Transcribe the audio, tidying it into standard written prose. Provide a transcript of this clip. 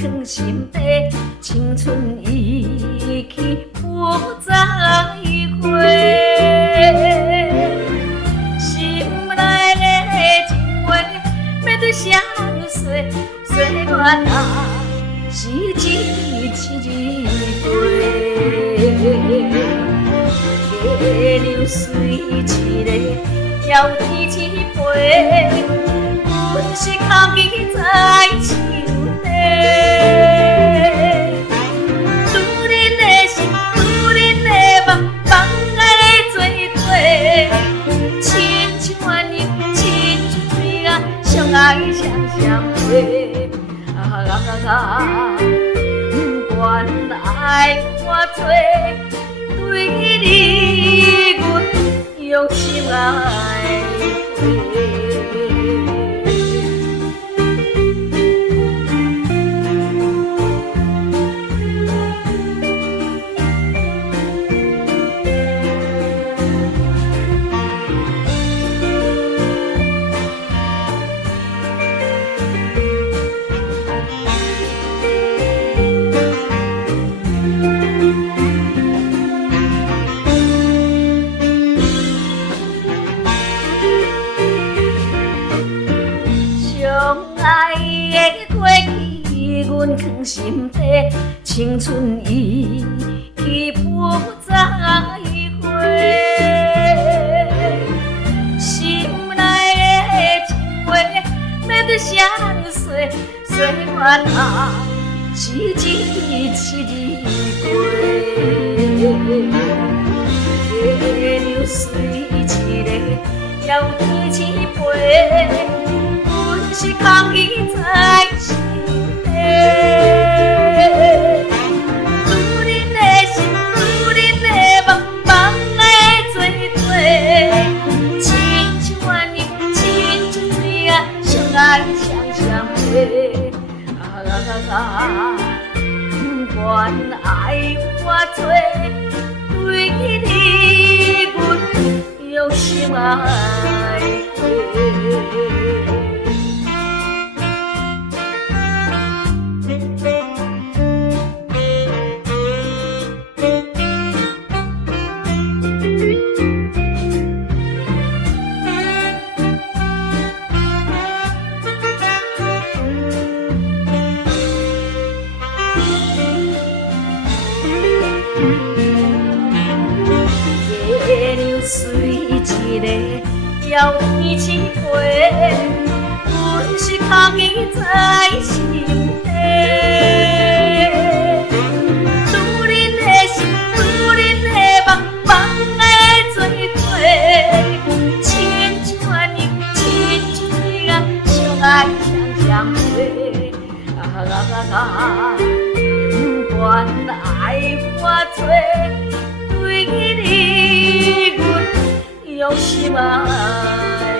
藏心底，青春已去不再回。心内的情话，要对谁人说？说原来是一次一回。月流水一个，遥天一杯，阮是空记在手底。拄恁的心，拄恁的梦，放爱做伙，亲像鸳鸯，亲像水啊，相爱双双陪。原爱我做。对你，阮用心爱过。爱的过去，阮藏心底，青春已去不再回。心内的情话，要对谁人说？说原来是一次一回。月流水一个，遥天一杯。是空记在心底，拄恁的心，拄恁的梦，放爱做伙，亲像鸳鸯，亲像水啊，相爱双双陪。原爱我做，对你，阮用心爱过。月流水一个，遥天一杯，阮是空记在心底。拄恁的心，拄恁的梦，放爱做伙，亲像鸳鸯，亲像水啊，相爱双双陪。原爱我做。对你，阮用心爱。